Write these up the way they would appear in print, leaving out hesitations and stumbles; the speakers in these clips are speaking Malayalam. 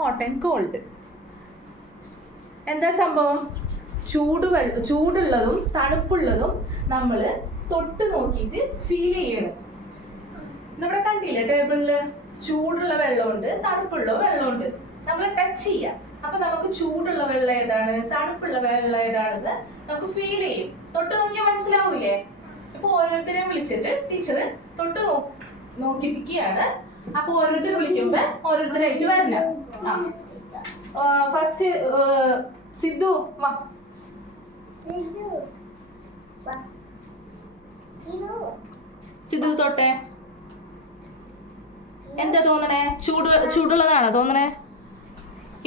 Hot and called. എന്താ സംഭവം? ചൂടുള്ളതും തണുപ്പുള്ളതും നമ്മൾ തൊട്ട് നോക്കിയിട്ട് ഫീൽ ചെയ്യണം. നമ്മുടെ കണ്ടില്ലേ ടേബിളില് ചൂടുള്ള വെള്ളമുണ്ട്, തണുപ്പുള്ള വെള്ളമുണ്ട്. നമ്മൾ ടച്ച് ചെയ്യാം. അപ്പൊ നമുക്ക് ചൂടുള്ള വെള്ളം ഏതാണ്, തണുപ്പുള്ള വെള്ളം ഏതാണെന്ന് നമുക്ക് ഫീൽ ചെയ്യും. തൊട്ട് നോക്കിയാൽ മനസ്സിലാവൂലേ? ഇപ്പൊ ഓരോരുത്തരെയും വിളിച്ചിട്ട് ടീച്ചർ തൊട്ട് നോക്കിപ്പിക്കുകയാണ്. അപ്പൊ ഓരോരുത്തർ വിളിക്കുമ്പോ ഓരോരുത്തരായിട്ട് വരില്ല. ഫസ്റ്റ് സിദ്ധു വാ. സിദ്ധു തൊട്ടെ. എന്താ തോന്നണേ? ചൂടുള്ളതാണോ തോന്നണേ?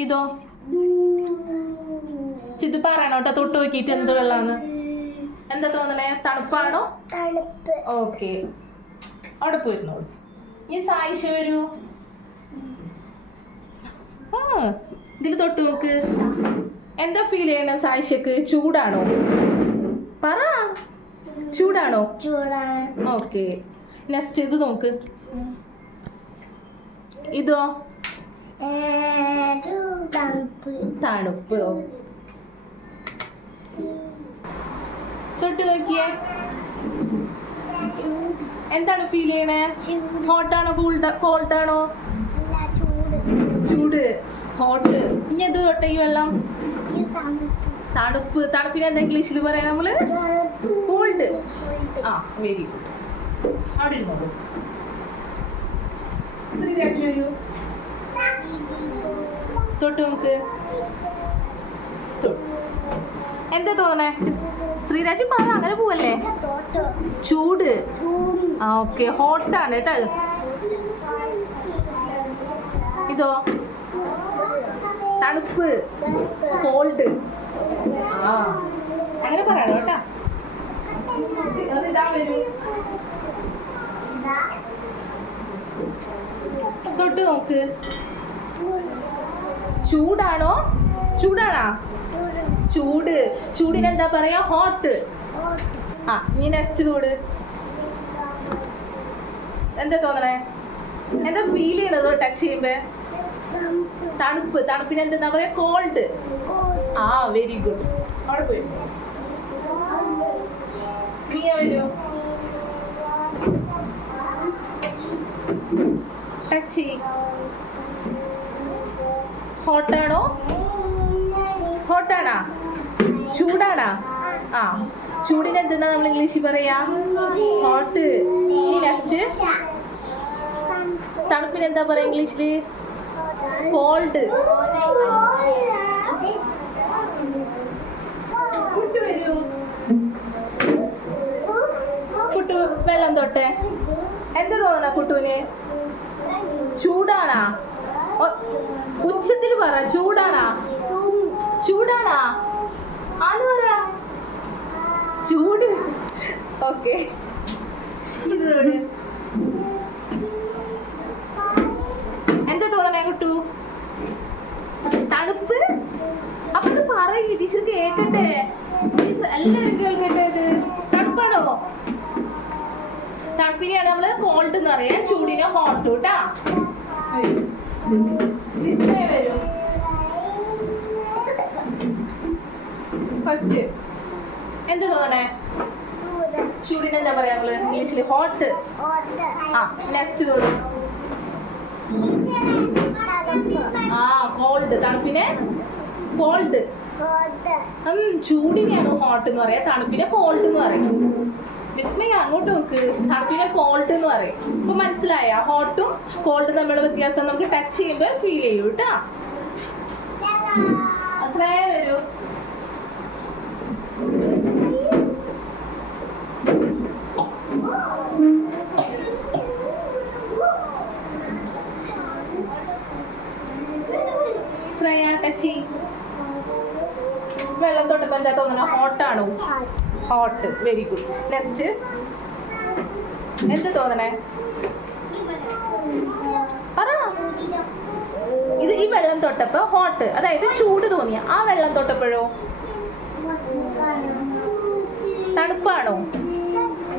ഇതോ? സിദ്ധു പറയണോ കേട്ടോ തൊട്ട് നോക്കിയിട്ട് എന്ത് വെള്ളാന്ന്? എന്താ തോന്നണേ? തണുപ്പാണോ? ഓക്കെ, അവിടെ പോയിരുന്നോളൂ. ഈ സായിഷ വരൂ. ഇതിൽ തൊട്ട് നോക്ക്. എന്താ ഫീൽ ചെയ്യണ സായിഷക്ക്? ചൂടാണോ? പറ, ചൂടാണോ? ഓക്കെ, നെക്സ്റ്റ് ഇത് നോക്ക്. ഇതോ? തണുപ്പ്. തൊട്ട് നോക്കിയേ. എന്താണ് ഫീൽ ചെയ്യണേ? ഹോട്ടാണോ കോൾഡാണോ? ചൂട്, ഹോട്ട്. ഇനി എന്ത് തൊട്ടേ ഈ വെള്ളം? തണുപ്പ്. തണുപ്പിന് എന്താ ഇംഗ്ലീഷിൽ പറയാം നമ്മള്? കോൾഡ്. ആ, വെരി ഗുഡ്. അവിടെ ഇരുന്നോളൂ. വരൂ. തൊട്ട് നോക്ക്. എന്താ തോന്നണേ? ശ്രീരാജ് പറ, അങ്ങനെ പോവല്ലേ? ചൂട്. ആ, ഓക്കെ, ഹോട്ടാണ് കേട്ടോ. ഇതോ? തണുപ്പ്, കോൾഡ്. ആ, അങ്ങനെ പറയണോ കേട്ടാ. ഇതാ വരൂ. തൊട്ട് നോക്ക്. ചൂടാണോ? ചൂടാണോ? ചൂട്. ചൂടിനെന്താ പറയാ? ഹോട്ട്. ആ, ഇനി നെക്സ്റ്റ് തൊട്. എന്താ തോന്നണേ? എന്താ ഫീൽ ചെയ്യണത് ടച്ച് ചെയ്യുമ്പോ? തണുപ്പ്. തണുപ്പിന് എന്താ പറയാ? കോൾഡ്. ആ, വെരി ഗുഡ്. അവിടെ പോയി നീ വരൂ. ടച്ച് ചെയ്. ഹോട്ടാണോ? ഹോട്ടാണാ? ചൂടാണാ? ആ, ചൂടിന് എന്തെന്നാ നമ്മൾ ഇംഗ്ലീഷിൽ പറയാ? ഹോട്ട്. ഇനി നെക്സ്റ്റ് തണുപ്പിന് എന്താ പറയാ ഇംഗ്ലീഷില്? കോൾഡ്. കുട്ടു വെള്ളം തൊട്ടെ. എന്താ തോന്നണ കുട്ടുവിന്? ചൂടാണാ? ഉച്ചത്തിൽ പറ. ചൂടാണാ? ചൂടാണാ? ആന്ന് പറ. ചൂട്. ഓക്കെ, ഇത് എന്താ തോന്നണേ കുട്ടു? തണുപ്പ്. അപ്പൊ ഇത് പറയ്, ടീച്ചർ കേക്കട്ടെ. ടീച്ചർ എല്ലാവരും കേൾക്കട്ടെ. ഇത് തണുപ്പാണോ? തണുപ്പിനെയാണ് നമ്മള് കോൾഡ് എന്ന് പറയാ, ചൂടിനെ ഹോട്ട്. കേട്ടാ. വരും. ഫസ്റ്റ് എന്ത് തോന്നണേ? ചൂടിനെ എന്താ പറയാ നമ്മള് ഇംഗ്ലീഷില്? ഹോട്ട്. ആ, നെക്സ്റ്റ് തോട്. ആ, കോൾഡ്. തണുപ്പിനെ കോൾഡ്. ചൂടിനെയാണ് ഹോട്ട് എന്ന് പറയാ, തണുപ്പിനെ കോൾഡ് എന്ന് പറയും. വിസ്മയ അങ്ങോട്ട് നോക്ക്. തണുപ്പിനെ കോൾഡ് എന്ന് പറയും. ഇപ്പൊ മനസ്സിലായ? ഹോട്ടും കോൾഡും തമ്മിലുള്ള വ്യത്യാസം നമുക്ക് ടച്ച് ചെയ്യുമ്പോ ഫീൽ ചെയ്യും കേട്ടാ. ശ്രേയ വരൂ. ശ്രേയ ടച്ച്. വെള്ളം തൊട്ടപ്പോ എന്താ തോന്നണ? ഹോട്ടാണോ? ഹോട്ട്. Very good. നെക്സ്റ്റ് എന്ത് തോന്നണേ? പറ. ഇത് ഈ വെള്ളം തൊട്ടപ്പോ ഹോട്ട്, അതായത് ചൂട് തോന്നിയ. ആ വെള്ളം തൊട്ടപ്പോഴോ? തണുപ്പാണോ?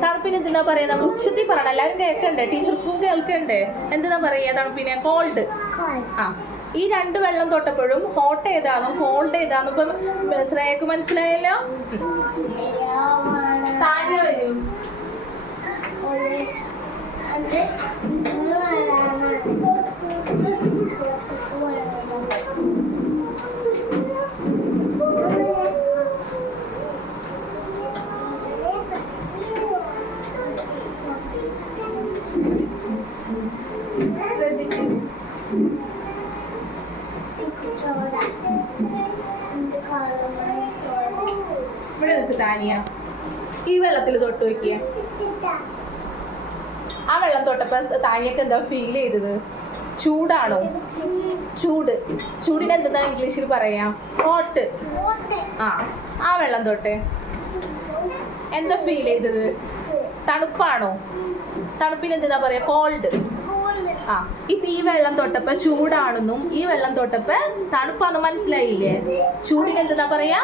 തണുപ്പിന് എന്തിനാ പറയാ? നമ്മൾ ഉച്ചത്തിൽ പറയണം, എല്ലാവരും കേൾക്കണ്ടേ, ടീച്ചർക്കും കേൾക്കണ്ടേ. എന്തിനാ പറയാ തണുപ്പിനെ? കോൾഡ്. ആ, ഈ രണ്ട് വെള്ളം തൊട്ടപ്പോഴും ഹോട്ട് ഏതാണോ കോൾഡ് ഏതാണോ ഇപ്പം ശ്രേയക്ക് മനസ്സിലായല്ലോ. താഴെ വരൂ. ഇവിടെ നിൽക്ക് താനിയ. ഈ വെള്ളത്തിൽ തൊട്ട് നോക്കിയ ആ വെള്ളം തൊട്ടപ്പോ താനിയൊക്കെ എന്താ ഫീൽ ചെയ്തത്? ചൂടാണോ? ചൂടിന് എന്താ ഇംഗ്ലീഷിൽ പറയാ? ഹോട്ട്. ആ വെള്ളം തൊട്ടെ എന്താ ഫീൽ ചെയ്തത്? തണുപ്പാണോ? തണുപ്പിന് എന്താ പറയാ? കോൾഡ്. ഇപ്പൊ ഈ വെള്ളം തൊട്ടപ്പോ ചൂടാണെന്നും ഈ വെള്ളം തൊട്ടപ്പോ തണുപ്പാന്ന് മനസ്സിലായില്ലേ? ചൂടിന് എന്താ പറയാ?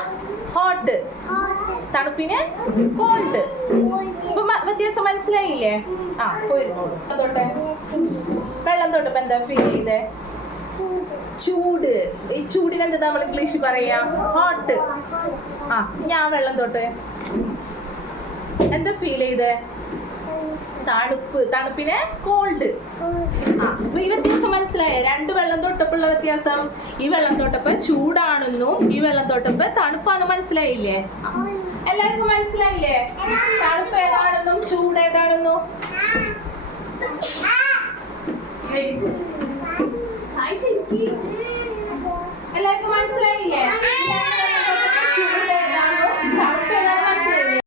ഹോട്ട്. തണുപ്പിന് കോൾഡ്. ഇപ്പൊ വ്യത്യാസം മനസ്സിലായില്ലേ? പോയിരുന്നോളൂ. തൊട്ടെ വെള്ളം തൊട്ടപ്പോ എന്താ ഫീൽ ചെയ്തേ? ചൂട്. ഈ ചൂടിന് എന്താ നമ്മൾ ഇംഗ്ലീഷിൽ പറയാ? ഹോട്ട്. ഞാൻ വെള്ളം തൊട്ടെ എന്താ ഫീൽ ചെയ്തേ? തണുപ്പ്. തണുപ്പിനെ കോൾഡ്. ഈ വ്യത്യാസം മനസ്സിലായേ? രണ്ട് വെള്ളം തൊട്ടപ്പുള്ള വ്യത്യാസം. ഈ വെള്ളം തൊട്ടപ്പോ ചൂടാണെന്നും ഈ വെള്ളം തൊട്ടപ്പോ തണുപ്പാന്ന് മനസ്സിലായില്ലേ? എല്ലാവർക്കും മനസ്സിലായില്ലേ? തണുപ്പ് ഏതാണെന്നും ചൂട് ഏതാണെന്നും? Very good.